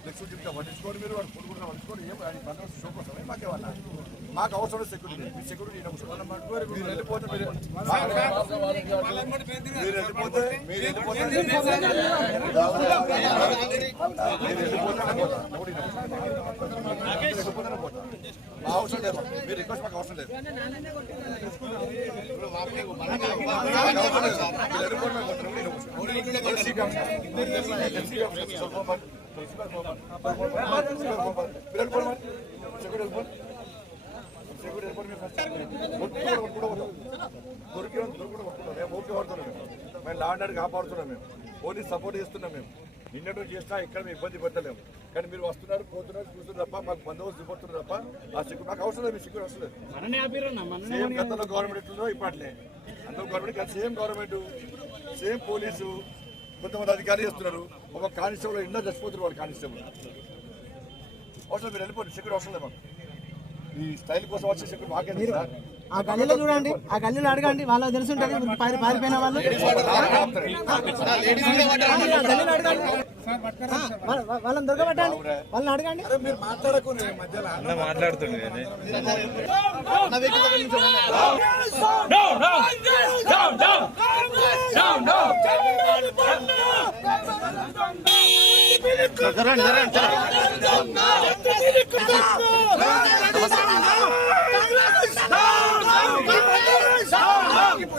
చెప్తే పట్టించుకోండి మీరు వాడు కొడుకుంటున్నా పట్టించుకోండి ఏం ఆయన షో కోసమే మాకేమన్నా మాకు అవసరం సెక్యూరిటీ మీ సెక్యూరిటీ ఈయన అవసరం. మీరు వెళ్ళిపోతే మీరు మీరు వెళ్ళిపోతే మీరు వెళ్ళిపోతే మీరు వెళ్ళిపోతే నేను పోతా. అవసరం. మీరు. మా అవసరం లేదు మీరు రిక్వెస్ట్ మాకు అవసరం లేదు దొరికి దొరికి మేము ఓకే పడుతున్నాం మేము మేము లాండ్ కాపాడుతున్నాం మేము పోలీస్ సపోర్ట్ చేస్తున్నాం మేము. నిన్నటి చేసినా ఇక్కడ మేము ఇబ్బంది పెట్టలేము. కానీ మీరు వస్తున్నారు పోతున్నారు చూస్తున్నారు తప్ప మాకు బందోబస్తు ఇవ్వతున్నారు తప్ప ఆ సిక్కు మాకు అవసరం లేదు మీ సిక్కు అవసరం లేదు. సేమ్ గతంలో గవర్నమెంట్ ఎట్లుందో ఇప్పట్లే. అందులో గవర్నమెంట్ కాదు సేమ్ గవర్నమెంట్ సేమ్ పోలీసు కొంతమంది అధికారులు చేస్తున్నారు. ఒక కానిస్టేబుల్ ఇంట్లో చచ్చిపోతున్నారు వాళ్ళు కానిస్టేబుల్. అవసరం మీరు వెళ్ళిపోండి సెక్యూరిటీ అవసరం లేదు మాకు. ఈ స్టైల్ కోసం వచ్చే సెక్యూరిటీ మాకేంది సార్ ఆ గల్లీలో చూడండి ఆ గల్లీలో అడగండి వాళ్ళకి తెలిసి ఉంటుంది పారి పారిపోయిన వాళ్ళు. గల్లీలో అడగండి వాళ్ళని దొరకబట్టండి వాళ్ళని అడగండి. మీరు